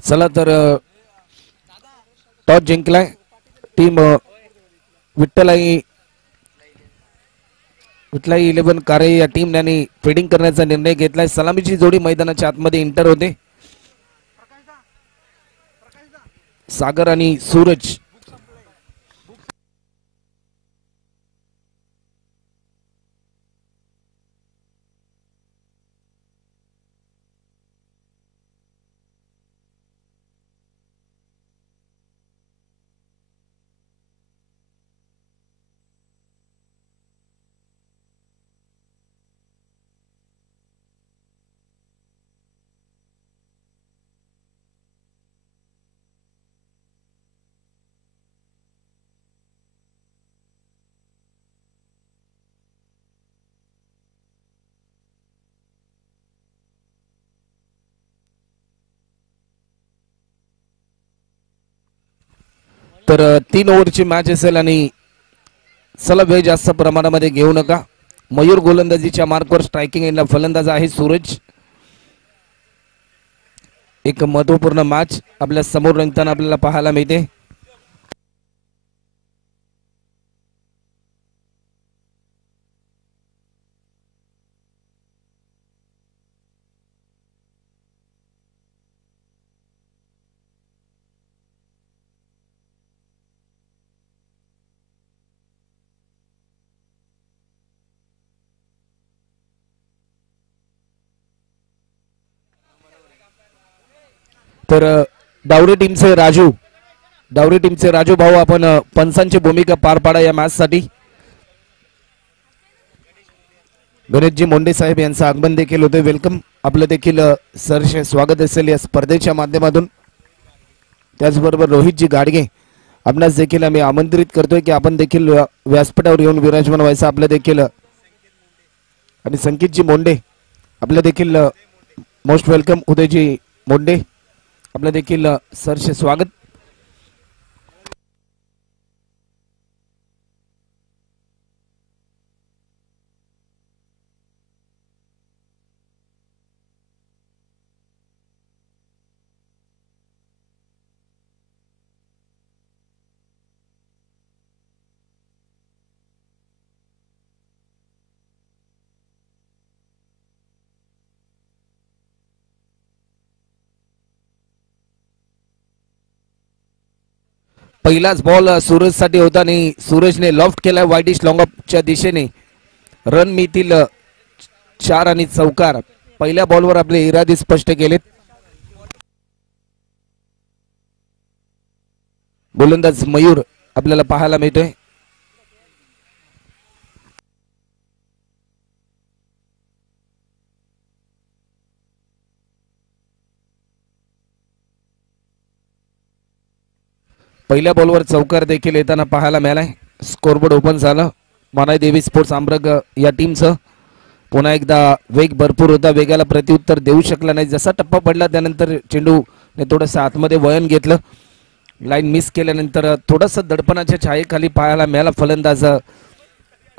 चला तर toss जिंकलाय team विठ्ठलाई 11 कारे या टीमने फिल्डिंग करण्याचा निर्णय घेतलाय। सलामीची जोडी मैदानाच्या आतमध्ये एंटर होते। सागर आणि सूरज तर 3 ओव्हरची मॅच असेल आणि चला वेळ जास्त प्रमाणामध्ये घेऊ नका। मयूर गोलंदाजीच्या मार्कवर स्ट्रायकिंग एंडला फलंदाज आहे सूरज। एक महत्वपूर्ण मॅच आपल्या समोर रंगताना आपल्याला पाहायला मिळते। तर डावरे टीमचे राजू भाऊ आपण पंचांची भूमिका पार पाडा या मॅच साठी। गणेशजी मोंडे साहेब यांचं आगमन देखील होते। वेलकम, आपलं देखील सरसे स्वागत असेल या स्पर्धेच्या माध्यमातून। त्याचबरोबर रोहितजी गाडगे आपणास देखील आम्ही आमंत्रित करतोय की आपण देखील व्यासपीठावर येऊन विराजमान व्हायचं आपलं देखील। आणि संकेतजी मोंडे आपलं देखील मोस्ट वेलकम। उदयजी मोंडे आपलं देखील सरसे स्वागत। पहिलाच बॉल सूरज साठी होता आणि सूरजने लॉफ्ट केला वाईडिश लॉंग ऑफच्या दिशेने। रन मिळतील 4 आणि चौकार। पहिल्या बॉलवर आपले इरादे स्पष्ट केलेत। गोलंदाज मयूर आपल्याला पाहायला मिळतोय। पहिल्या बॉलवर चौकार देखील येताना पाहायला मिळालाय। स्कोरबोर्ड ओपन झालं। मानाई देवी स्पोर्ट्स आंब्रग या टीमचं पुन्हा एकदा वेग भरपूर होता, वेगाला प्रत्युत्तर देऊ शकला नाही। जसा टप्पा पडला त्यानंतर चेंडूने थोडंसं आतमध्ये वळण घेतलं, लाईन मिस केल्यानंतर थोडंसं दडपणाच्या छायेखाली पाहायला मिळाला फलंदाज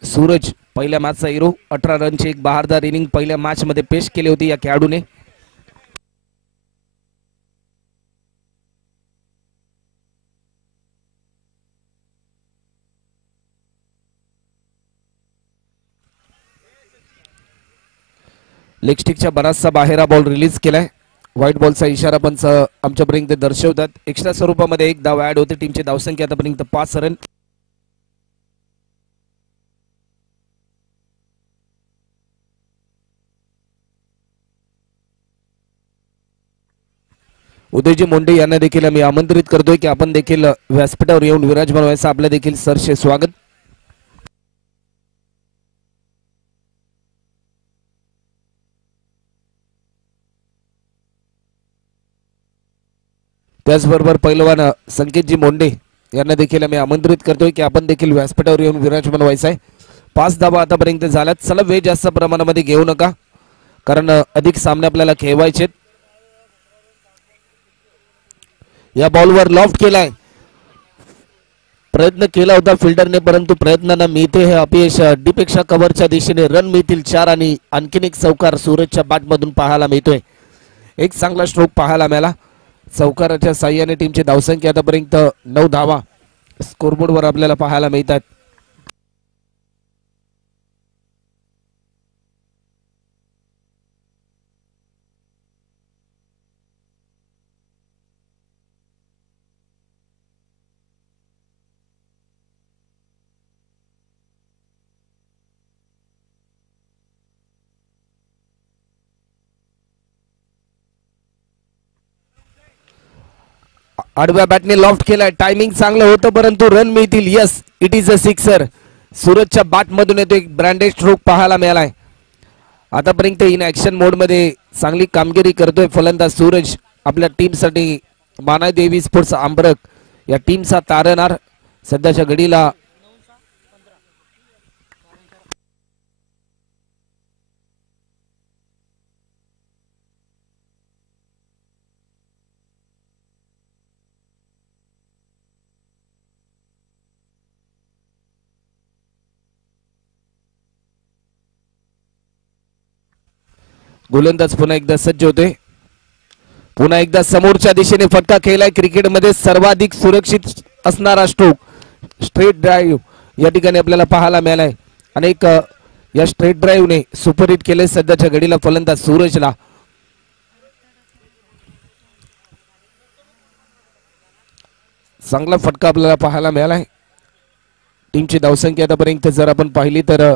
सूरज। पहिल्या मॅचचा हिरो 18 रनची एक बहारदार इनिंग पहिल्या मॅच मध्ये पेश केली होती या खेळाडूने। लेग स्टिकच्या बराचसा बाहेर बॉल रिलीज केलाय। व्हाईट बॉलचा इशारा पंच आमच्यापर्यंत दर्शवतात। एक्स्ट्रा स्वरूपामध्ये एक धाव ऍड होते। टीमची धावसंख्या आतापर्यंत 5 रन। उदयजी मोंडे यांना देखील आम्ही आमंत्रित करतोय की आपण देखील व्यासपीठावर येऊन विराजमान व्हायचं आपलं देखील सरसे स्वागत। त्याचबरोबर पैलवान संकेतजी मोंडे यांना देखील आम्ही आमंत्रित करतोय की आपण देखील व्यासपीठावर येऊन विराजमान व्हायचं आहे। 5 धावा आतापर्यंत झाल्यात। चला वेळ जास्त प्रमाणामध्ये घेऊ नका कारण अधिक सामने आपल्याला खेळवायचे। या बॉलवर लॉफ्ट केलाय, प्रयत्न केला होता फिल्डरने परंतु प्रयत्नांना मिळते हे अपयश। डीपेक्षा कव्हरच्या दिशेने रन मिळतील 4 आणि आणखीन एक चौकार सूरजच्या बॅटमधून पाहायला मिळतोय। एक चांगला स्ट्रोक पाहायला मिळाला। चौकाराच्या साह्याने टीमची धावसंख्या आतापर्यंत 9 धावा स्कोरबोर्डवर आपल्याला पाहायला मिळतात. आडव्या बॅटने लॉफ्ट केलाय. टायमिंग चांगलं होतं परंतु रन मिळतील. Yes, it is a sixer. सूरजच्या बॅट मधून येतो एक ब्रँडेड स्ट्रोक पाहायला मिळालाय. आतापर्यंत इन ऍक्शन मोड मध्ये चांगली कामगिरी करतोय फलंदाज सूरज. आपल्या टीमसाठी मानादेवी स्पोर्ट्स आंबरक या टीमचा तारणार सध्याच्या घडीला. गोलंदाज पुन्हा एकदा सज्ज होते. पुन्हा एकदा समोरच्या दिशेने फटका खेळलाय. क्रिकेटमध्ये सर्वाधिक सुरक्षित असणारा स्ट्रोक स्ट्रेट ड्राईव्ह या ठिकाणी आपल्याला पाहायला मिळालाय. अनेक या स्ट्रेट ड्राईव्हने सुपरहिट केले सध्याच्या घडीला फलंदाज सूरजला. चांगला फटका आपल्याला पाहायला मिळालाय. टीमची धावसंख्या आतापर्यंत जर आपण पाहिली तर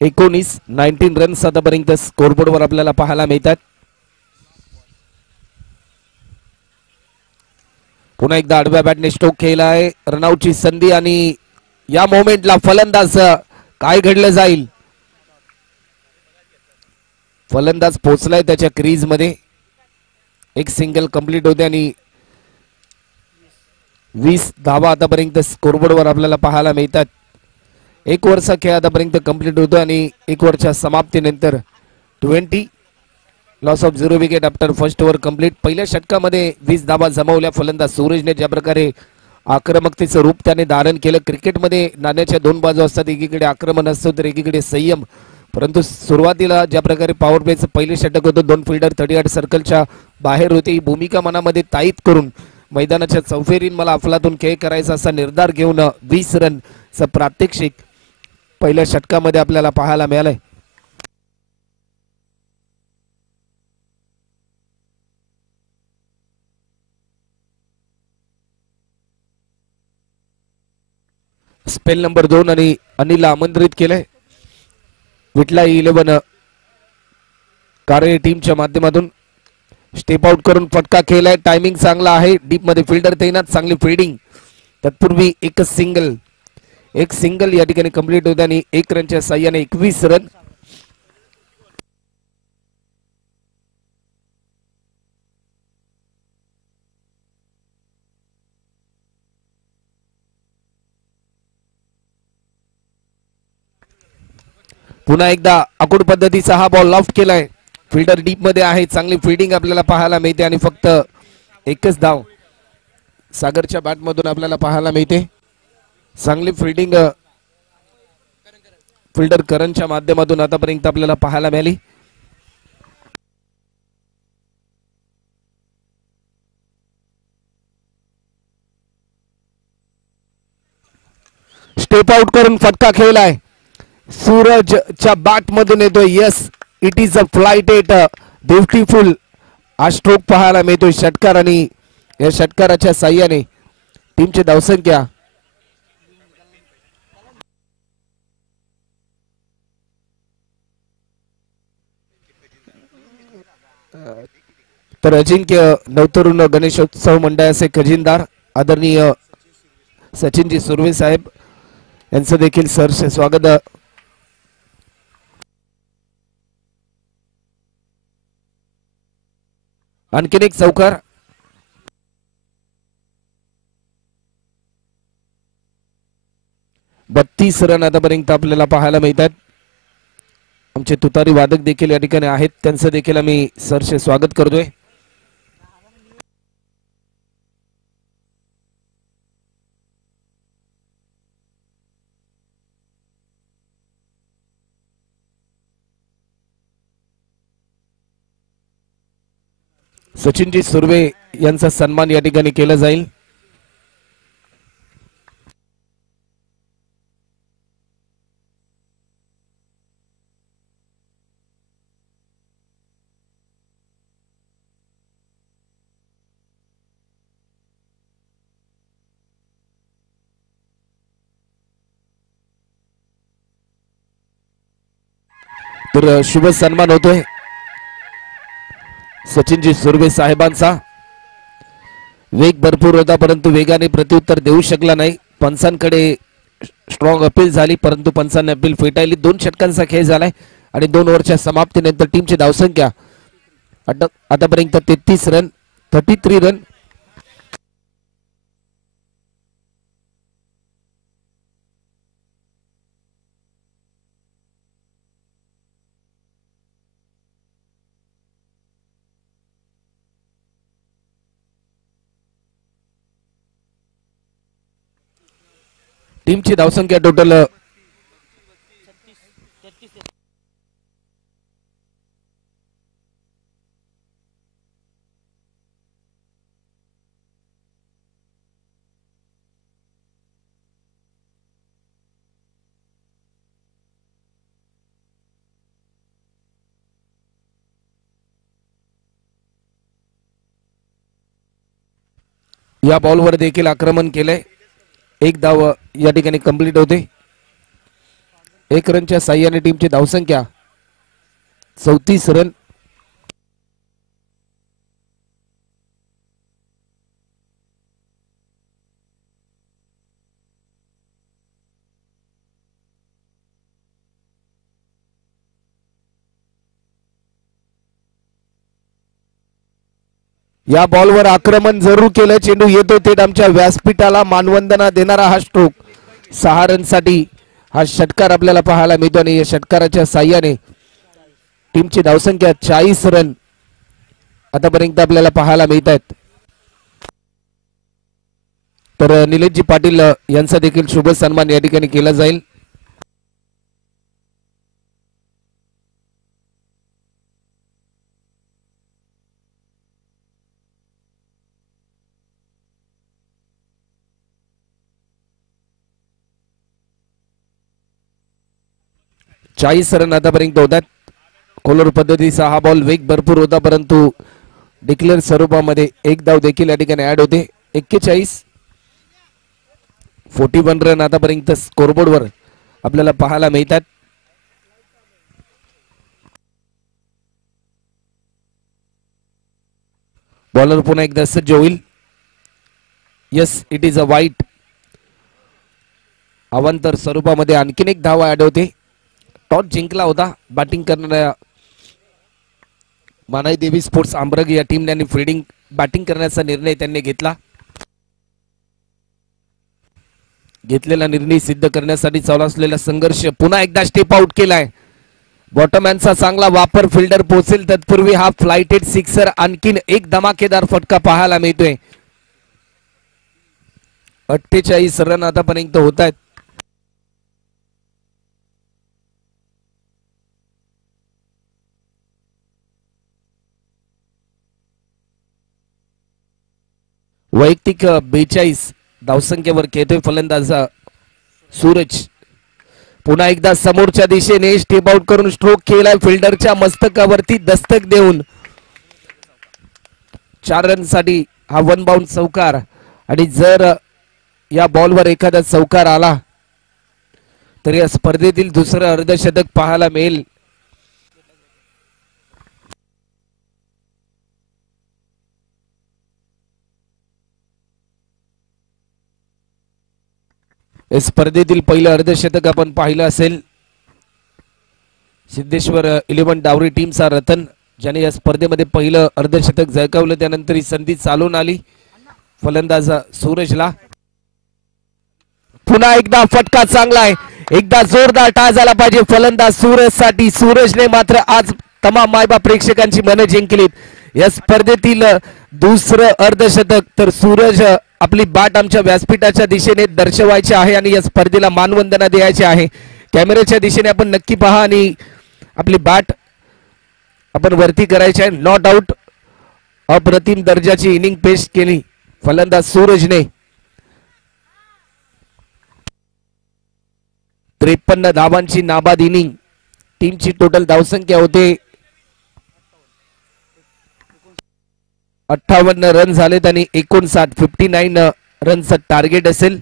19 रन्स आतापर्यंत स्कोरबोर्डवर आपल्याला पाहायला मिळतात. पुन्हा एकदा आडव्या बॅटने स्ट्रोक खेळलाय. रनआउटची संधी आणि या मोमेंटला फलंदाज काय घडलं जाईल. फलंदाज पोहोचलाय त्याच्या क्रीज मध्ये. एक सिंगल कंप्लीट होते आणि 20 धावा आतापर्यंत स्कोरबोर्डवर आपल्याला पाहायला मिळतात. एक ओव्हरचा खेळ आतापर्यंत कंप्लीट होतो आणि एक ओव्हरच्या समाप्तीनंतर 20 loss of 0 wicket after first over complete. पहिल्या षटकामध्ये 20 धावा जमवल्या फलंदाज सूरजने. ज्या प्रकारे आक्रमकतेचं रूप त्याने धारण केलं. क्रिकेटमध्ये नाण्याच्या दोन बाजू असतात. एकीकडे आक्रमण असतो तर एकीकडे संयम. परंतु सुरुवातीला ज्या प्रकारे पॉवर प्लेचं पहिले षटक होतं, 2 फिल्डर 38 सर्कलच्या बाहेर होते. ही भूमिका मनामध्ये ताईत करून मैदानाच्या चौफेरीन मला अफलातून खेळ करायचा असा निर्धार घेऊन 20 रनचं प्रात्यक्षिक पहिल्या षटकामध्ये आपल्याला पाहायला मिळालंय. स्पेल नंबर 2 आणि अनिलला आमंत्रित केलंय. विटला 11 कार्य टीमच्या माध्यमातून स्टेप आउट करून फटका खेळलाय. टायमिंग चांगला आहे. डीप मध्ये फिल्डर तैनात. चांगली फिल्डिंग. तत्पूर्वी एक सिंगल या ठिकाणी कंप्लीट होते आणि 1 रनच्या साह्याने 21 रन. पुन्हा एकदा आकुड पद्धतीचा हा बॉल लॉफ्ट केलाय. फिल्डर डीप मध्ये आहे. चांगली फिल्डिंग आपल्याला पाहायला मिळते आणि फक्त एकच धाव सागरच्या बॅट मधून आपल्याला पाहायला मिळते. चांगली फिल्डिंग फिल्डर करणच्या माध्यमातून आतापर्यंत आपल्याला पाहायला मिळाली. स्टेप आउट करून फटका खेळलाय. सूरजच्या बॅट मधून येतोय. Yes, it is a flight eight beautiful. हा स्ट्रोक पाहायला मिळतोय षटकार आणि या षटकाराच्या साह्याने टीमची धावसंख्या तर अजिंक्य नवतरुण गणेशोत्सव मंडळाचे खजिनदार आदरणीय सचिनजी सुर्वे साहेब यांचं देखील सहर्ष स्वागत. आणखीन एक चौकार. बत्तीस रन आतापर्यंत आपल्याला पाहायला मिळतात. आमचे तुतारी वादक देखील या ठिकाणी आहेत. त्यांचं देखील आम्ही सहर्ष स्वागत करतोय. सचिनजी सुर्वे यांचा सन्मान या ठिकाणी केला जाईल. तर शुभ सन्मान होतोय सचिनजी सुर्वे साहेबांचा. वेग भरपूर होता परंतु वेगाने प्रत्युत्तर देऊ शकला नाही. पंचांकडे स्ट्रॉंग अपील झाली परंतु पंचांनी अपील फेटाळली. 2 षटकांचा खेळ झालाय आणि 2 ओव्हरच्या समाप्तीनंतर टीमची धावसंख्या आतापर्यंत 33 रन 33 रन. टीमची धावसंख्या टोटल या बॉलवर देखील आक्रमण केलंय. 1 धाव या ठिकाणी कंप्लीट होते. 1 रनच्या साह्याने टीमची धावसंख्या 34 रन. या बॉलवर आक्रमण जरूर केलं. चेंडू येतो थेट आमच्या व्यासपीठाला. मानवंदना देणारा हा स्ट्रोक. 6 रनसाठी हा षटकार आपल्याला पाहायला मिळतो आणि या षटकाराच्या साह्याने टीमची धावसंख्या 40 रन आतापर्यंत आपल्याला पाहायला मिळत आहेत. तर निलेशजी पाटील यांचा देखील शुभ सन्मान या ठिकाणी केला जाईल. चाळीस रन आतापर्यंत होतात. कोलर पद्धतीचा हा बॉल वेग भरपूर होता परंतु डिक्लेअर स्वरूपामध्ये 1 धाव देखील या ठिकाणी ऍड होते. 41 रन आतापर्यंत स्कोरबोर्डवर आपल्याला पाहायला मिळतात. बॉलर पुन्हा एकदा सज्ज होईल. यस, इट इज अ वाईट. अवांतर स्वरूपामध्ये आणखीन 1 धाव ऍड होते. टॉस जिंकला होता बॅटिंग करणाऱ्या मानाई देवी स्पोर्ट्स आंबरग या टीमने फिल्डिंग बॅटिंग करण्याचा निर्णय त्यांनी घेतला. घेतलेला निर्णय सिद्ध करण्यासाठी चालू असलेला संघर्ष पुन्हा एकदा स्टेप आउट केलाय. बॉटमॅनचा चांगला वापर. फिल्डर पोहोचेल तत्पूर्वी हा फ्लाइटेड सिक्सर. आणखीन 1 धमाकेदार फटका पाहायला मिळतोय. 48 रन आतापर्यंत होत आहेत. वैयक्तिक 42 धावसंख्येवर खेळतोय फलंदाज सूरज. पुन्हा एकदा समोरच्या दिशेने स्टेप आउट करून स्ट्रोक केलाय. फिल्डरच्या मस्तकावरती दस्तक देऊन 4 रनसाठी हा 1 बाउंड चौकार. आणि जर या बॉलवर एखादा चौकार आला तर या स्पर्धेतील दुसरं अर्धशतक पाहायला मिळेल. स्पर्धेतील पहिलं अर्धशतक आपण पाहिलं असेल. सिद्धेश्वर 11 डावरी टीमचा रतन ज्याने या स्पर्धेमध्ये पहिलं अर्धशतक झळकावलं. त्यानंतर ही संधी चालून आली फलंदाज सूरजला. पुन्हा एकदा फटका चांगला आहे. एकदा जोरदार टाळ झाला पाहिजे फलंदाज सूरज साठी. सूरजने मात्र आज तमाम मायबाप प्रेक्षकांची मनं जिंकलीत. या स्पर्धेतील दुसरं अर्धशतक. तर सूरज आपली बाट आमच्या व्यासपीठाच्या दिशेने दर्शवायची आहे आणि या स्पर्धेला मानवंदना द्यायची आहे. कॅमेऱ्याच्या दिशेने आपण नक्की पहा आणि आपली बाट आपण वरती करायची आहे. नॉट आउट अप्रतिम दर्जाची इनिंग पेश केली फलंदाज सूरजने. 53 धावांची नाबाद इनिंग. टीमची टोटल धावसंख्या होते 58 रन झालेत आणि 59 रनचं टार्गेट असेल.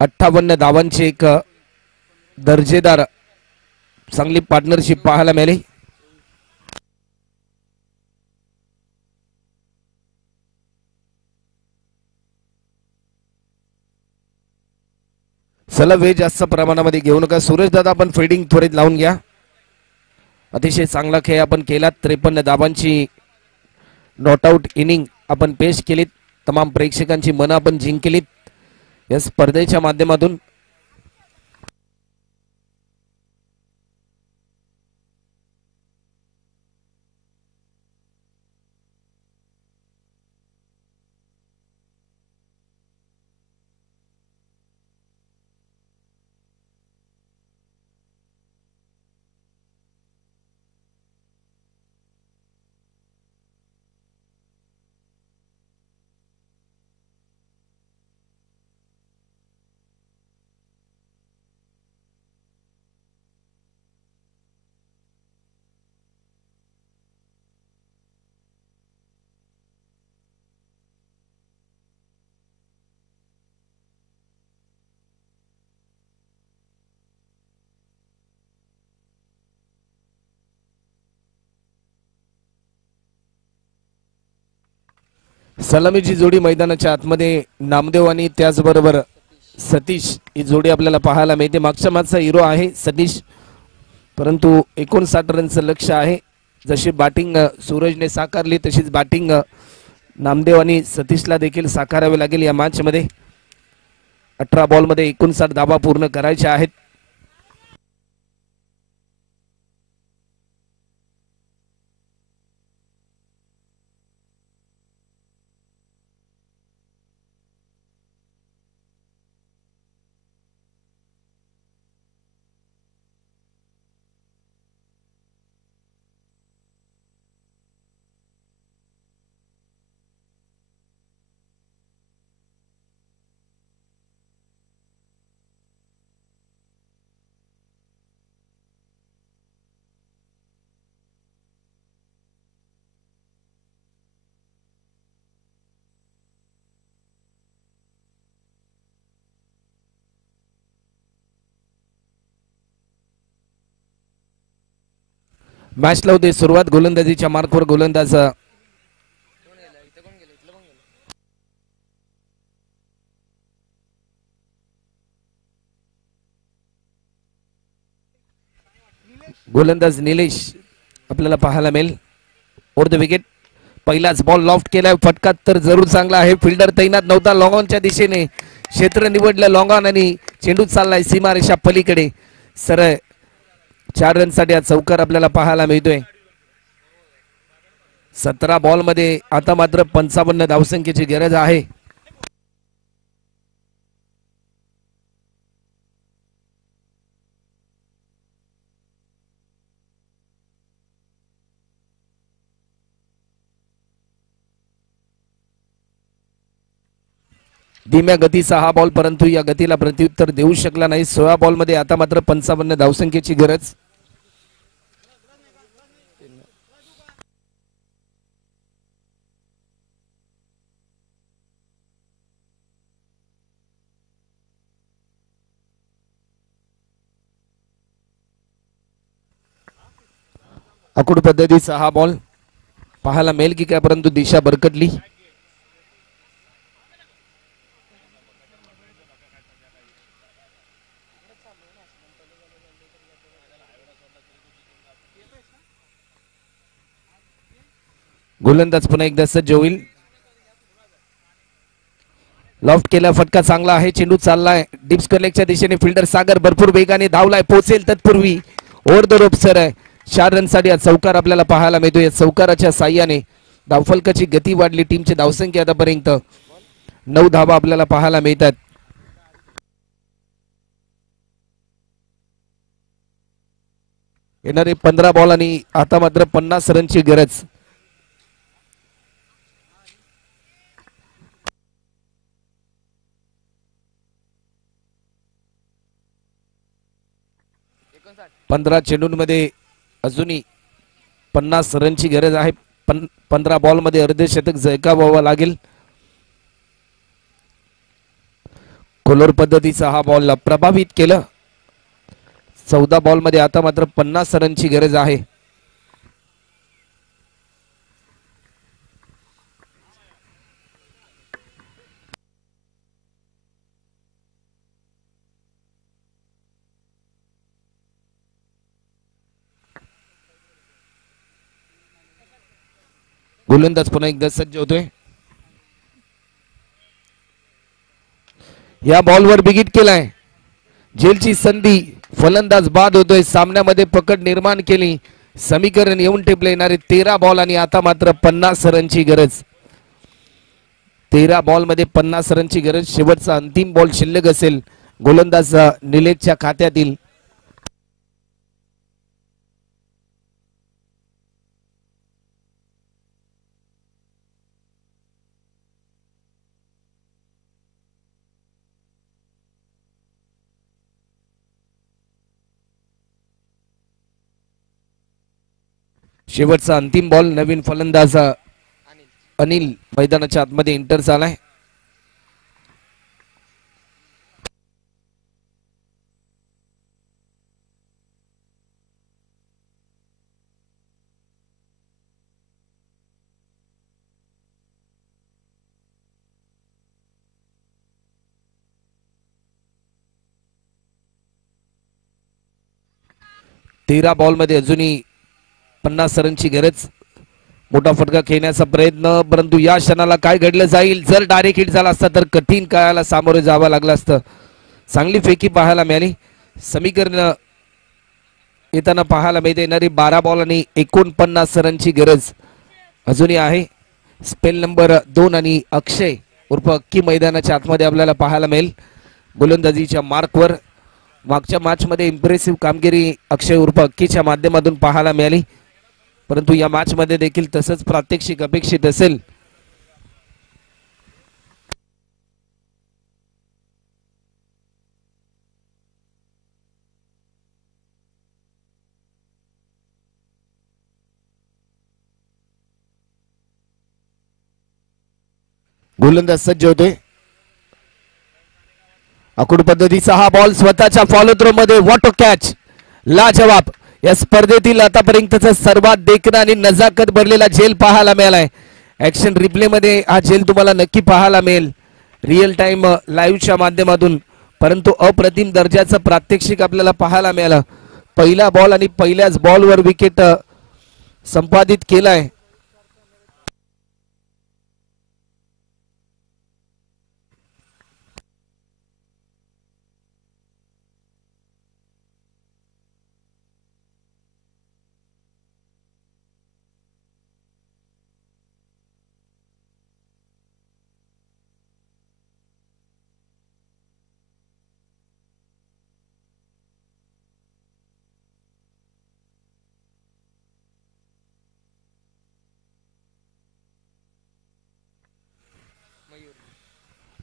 अठ्ठावन्न धावांची एक दर्जेदार चांगली पार्टनरशिप पाहायला मिळाली. चला वेळ जास्त प्रमाणामध्ये घेऊ नका. सूरज दादा आपण फिल्डिंग त्वरित लावून घ्या. अतिशय चांगला खेळ आपण केला. 53 धावांची नॉट आउट इनिंग आपण पेश केलीत. तमाम प्रेक्षकांची मनं आपण जिंकलीत या स्पर्धेच्या माध्यमातून. सलामीची जोडी मैदानाच्या आतमध्ये नामदेव आणि त्याचबरोबर सतीश ही जोडी आपल्याला पाहायला मिळते. मागच्या मॅचचा हिरो आहे सतीश, परंतु 59 रनचं लक्ष्य आहे. जशी बॅटिंग सूरजने साकारली तशीच बॅटिंग नामदेव आणि सतीशला देखील साकारावी लागेल या मॅच मध्ये. 18 बॉलमध्ये 59 धावा पूर्ण करायच्या आहेत. मॅचला होते सुरुवात. गोलंदाजीच्या मार्कवर गोलंदाज निलेश आपल्याला पाहायला मिळेल. Over the wicket. पहिलाच बॉल लॉफ्ट केलाय. फटका तर जरूर चांगला आहे. फिल्डर तैनात नव्हता. लॉंग ऑनच्या दिशेने क्षेत्र निवडलं लॉंग ऑन आणि चेंडू चाललाय सीमारेषा पलीकडे. सरळ 4 रनसाठी हा चौकार आपल्याला पाहायला मिळतोय. 17 बॉल मध्ये आता मात्र 55 धावसंख्येची गरज आहे. धीम्या गतीचा हा बॉल, परंतु या गतीला प्रत्युत्तर देऊ शकला नाही. 16 बॉल मध्ये आता मात्र 55 धावसंख्येची गरज. अकुड पद्धतीचा हा बॉल पाहायला मिळेल की काय, परंतु दिशा भरकटली. गोलंदाज पुन्हा एकदा सज्ज होईल. लॉफ्ट केला, फटका चांगला आहे. चेंडू चाललाय डीप स्क्वेअर लेगच्या दिशेने. फिल्डर सागर भरपूर वेगाने धावलाय, पोहोचेल तत्पूर्वी ओव्हर द रोप सर आहे. 4 रनसाठी हा चौकार आपल्याला पाहायला मिळतो. या चौकाराच्या साह्याने धावफलकाची गती वाढली. टीमची धावसंख्या आतापर्यंत 9 धावा आपल्याला पाहायला मिळतात. येणारे 15 बॉल आणि आता मात्र 50 रनची गरज. पंधरा चेंडूंमध्ये अजूनही 50 रनची गरज आहे. 15 बॉल मध्ये अर्धशतक झळकावावं लागेल. कोलोर पद्धतीचा हा बॉल प्रभावित केलं. 14 बॉल मध्ये आता मात्र 50 रनची गरज आहे. गोलंदाज पुन्हा एकदा सज्ज होतोय. या बॉलवर बिगिट केलाय. झेलची संधी, फलंदाज बाद होतोय. सामन्यामध्ये पकड निर्माण केली. समीकरण येऊन टेपले. येणारे 13 बॉल आणि आता मात्र 50 रनची गरज. 13 बॉल मध्ये 50 रनची गरज. शेवटचा अंतिम बॉल शिल्लक असेल गोलंदाज निलेशच्या खात्यातील. शेवटचा अंतिम बॉल. नवीन फलंदाज अनिल मैदानाच्या आतमध्ये एंटर झालाय. तेरा बॉल मध्ये अजूनही 50 रनची गरज. मोठा फटका खेळण्याचा प्रयत्न, परंतु या क्षणाला काय घडलं जाईल. जर डायरेक्ट हिट झाला असता तर कठीण काळाला सामोरे जावं लागलं असतं. चांगली फेकी पाहायला मिळाली. समीकरण येताना पाहायला मिळते. येणारी 12 बॉल आणि 49 रनची गरज अजूनही आहे. स्पेल नंबर 2 आणि अक्षय उर्फ अक्की मैदानाच्या आतमध्ये आपल्याला पाहायला मिळेल. गोलंदाजीच्या मार्कवर मागच्या मॅच मध्ये इम्प्रेसिव्ह कामगिरी अक्षय उर्फ अक्कीच्या माध्यमातून पाहायला मिळाली, परंतु या मॅच मध्ये देखील तसंच प्रात्यक्षिक अपेक्षित असेल. गोलंदाज सज्ज होते. आखूड पद्धतीचा हा बॉल स्वतःच्या फॉलो थ्रो मध्ये. व्हॉट अ कॅच, लाजवाब. या स्पर्धेतील आतापर्यंतचा सर्वात देखणा आणि नजाकत भरलेला झेल पाहायला मिळालाय. ऍक्शन रिप्ले मध्ये हा झेल तुम्हाला नक्की पाहायला मिळेल रिअल टाइम लाईव्हच्या माध्यमातून, परंतु अप्रतिम दर्जाचं प्रात्यक्षिक आपल्याला पाहायला मिळालं. पहिला बॉल आणि पहिल्याच बॉलवर विकेट संपादित केलाय.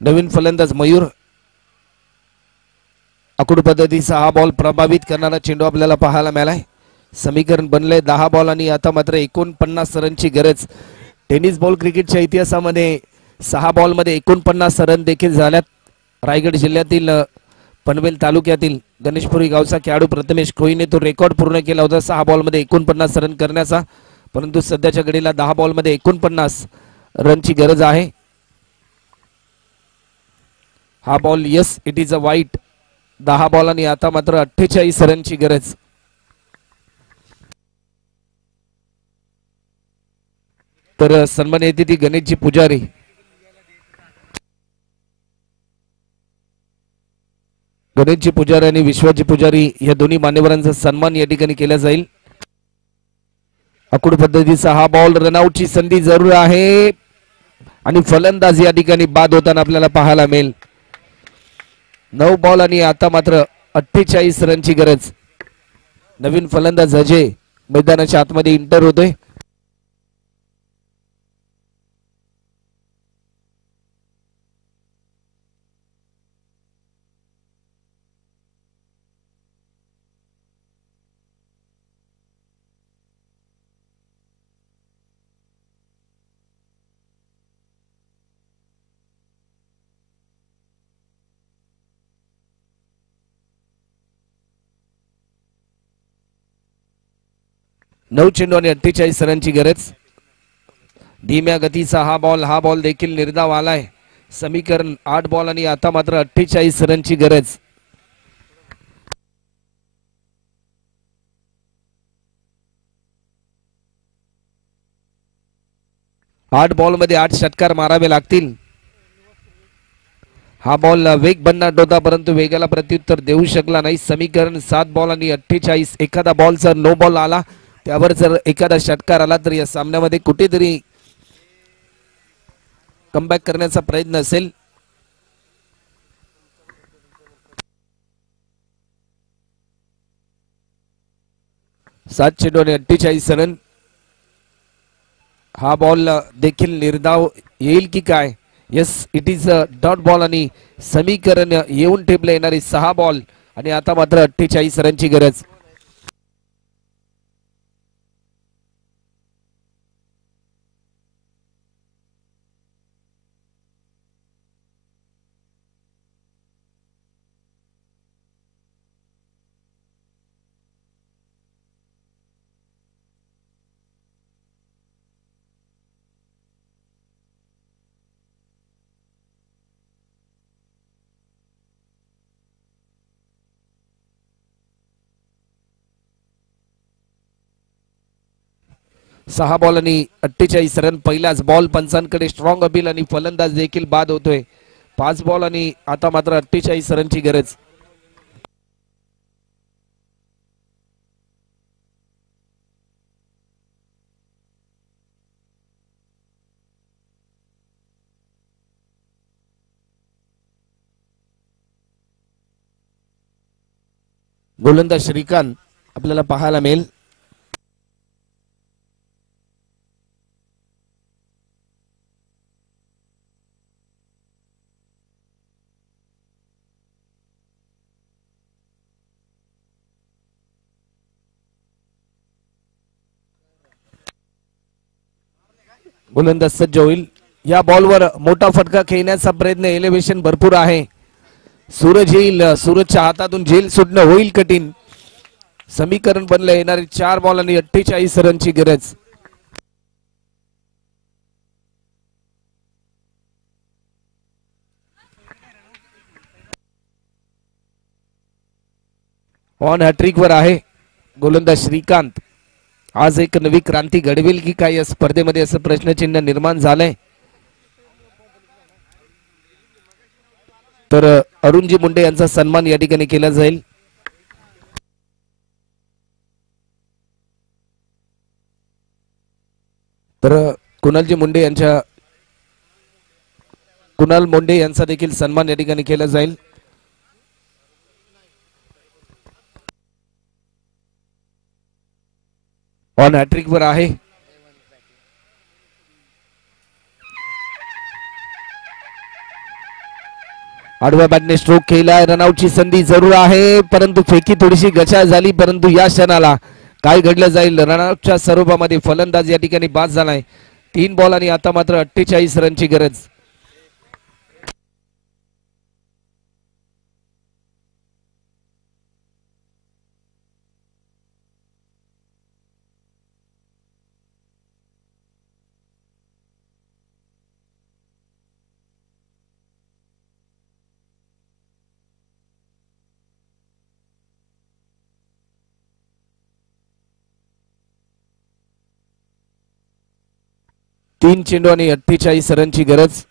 नवीन फलंदाज मयूर. आखूड पद्धतीचा हा बॉल प्रभावित करणारा चेंडू आपल्याला पाहायला मिळालाय. समीकरण बनले 10 बॉल आणि आता मात्र 49 रनची गरज. टेनिस बॉल क्रिकेटच्या इतिहासामध्ये 6 बॉल मध्ये 49 रन देखील झाल्यात. रायगड जिल्ह्यातील पनवेल तालुक्यातील गणेशपुरी गावचा खेळाडू प्रथमेश खोईने तो रेकॉर्ड पूर्ण केला होता 6 बॉल मध्ये 49 रन करण्याचा, परंतु सध्याच्या घडीला 10 बॉल मध्ये 49 रनची गरज आहे. हा ball yes it is a वाईट. 10 बॉल आणि आता मात्र 48 रनची गरज. तर सन्मान येते ती गणेशजी पुजारी. गणेशजी पुजारी आणि विश्वाजी पुजारी या दोन्ही मान्यवरांचा सन्मान या ठिकाणी केला जाईल. आखूड पद्धतीचा हा बॉल, रनआउटची संधी जरूर आहे आणि फलंदाज या ठिकाणी बाद होताना आपल्याला पाहायला मिळेल. 9 बॉल आणि आता मात्र 48 रनची गरज. नवीन फलंदाज अजय मैदानाच्या आतमध्ये इंटर होतोय. नऊ चेंडू आणि 48 रनची गरज. धीम्या गतीचा हा बॉल देखील निर्धाव आलाय. समीकरण 8 बॉल आणि आता मात्र 48 रनची गरज. 8 बॉल मध्ये 8 षटकार मारावे लागतील. हा बॉल वेग बनणार होता परंतु वेगाला प्रत्युत्तर देऊ शकला नाही. समीकरण 7 बॉल आणि 48. एखादा बॉल जर नो बॉल आला त्यावर जर एखादा षटकार आला तर या सामन्यामध्ये कुठेतरी कमबॅक करण्याचा प्रयत्न असेल. सात चेंडू आणि 48 रन. हा बॉल देखील निर्धाव येईल की काय. Yes, it is a dot ball आणि समीकरण येऊन टेबल येणारी 6 बॉल आणि आता मात्र 48 रनची गरज. सहा बॉल आणि 48 रन. पहिलाच बॉल पंचांकडे स्ट्रॉंग अपील आणि फलंदाज देखील बाद होतोय. 5 बॉल आणि आता मात्र 48 रनची गरज. गोलंदाज श्रीकांत आपल्याला पाहायला मिळेल. गोलंदाज सज्ज होईल. या बॉलवर मोठा फटका खेळण्याचा प्रयत्न, एलिव्हेशन भरपूर आहे. सूरज येईल, सूरजच्या हातातून झेल सुटणं होईल कठीण. समीकरण बनले येणारे 4 बॉल आणि 48 रनची गरज. ऑन हॅट्रिक वर आहे गोलंदाज श्रीकांत. आज एक नवी क्रांती घडवेल की काय या स्पर्धेमध्ये असं प्रश्नचिन्ह निर्माण झालंय. तर अरुणजी मुंडे यांचा सन्मान या ठिकाणी केला जाईल. तर कुणाल मुंडे यांचा देखील सन्मान या ठिकाणी केला जाईल. ऑन हॅट्रिक वर आहे. आडव्या बॅटने स्ट्रोक केला. रनआउटची संधी जरूर आहे परंतु फेकी थोडीशी गचाळ झाली. परंतु या क्षणाला काय घडलं जाईल. रनआउटच्या स्वरूपामध्ये फलंदाज या ठिकाणी बाद झालाय. 3 बॉल आणि आता मात्र 48 रनची गरज. 3 चेंडू आणि 48 रनची गरज.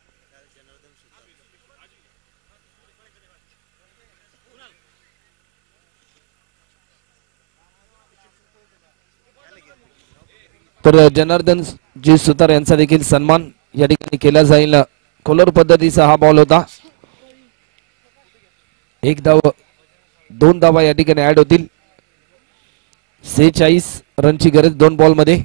तर जनार्दन जी सुतार यांचा देखील सन्मान या ठिकाणी केला जाईल. कोलर पद्धतीचा हा बॉल होता. 1 धाव 2 धावा या ठिकाणी ऍड होतील. 46 रनची गरज 2 बॉल मध्ये.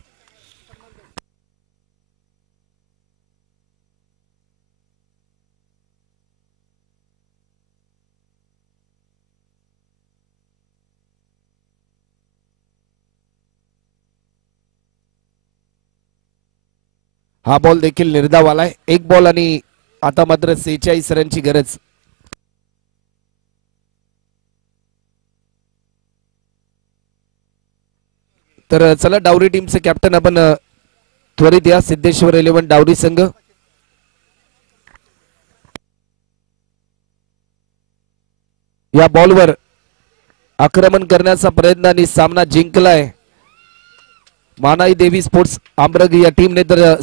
हा बॉल देखील निर्धाव आलाय. 1 बॉल आणि आता मात्र 46 रनची गरज. तर चला डावरी टीमचे कॅप्टन आपण त्वरित या. सिद्धेश्वर 11 डावरी संघ. या बॉलवर आक्रमण करण्याचा प्रयत्न आणि सामना जिंकलाय मानाई देवी स्पोर्ट्स आंब्रग या टीमने. तर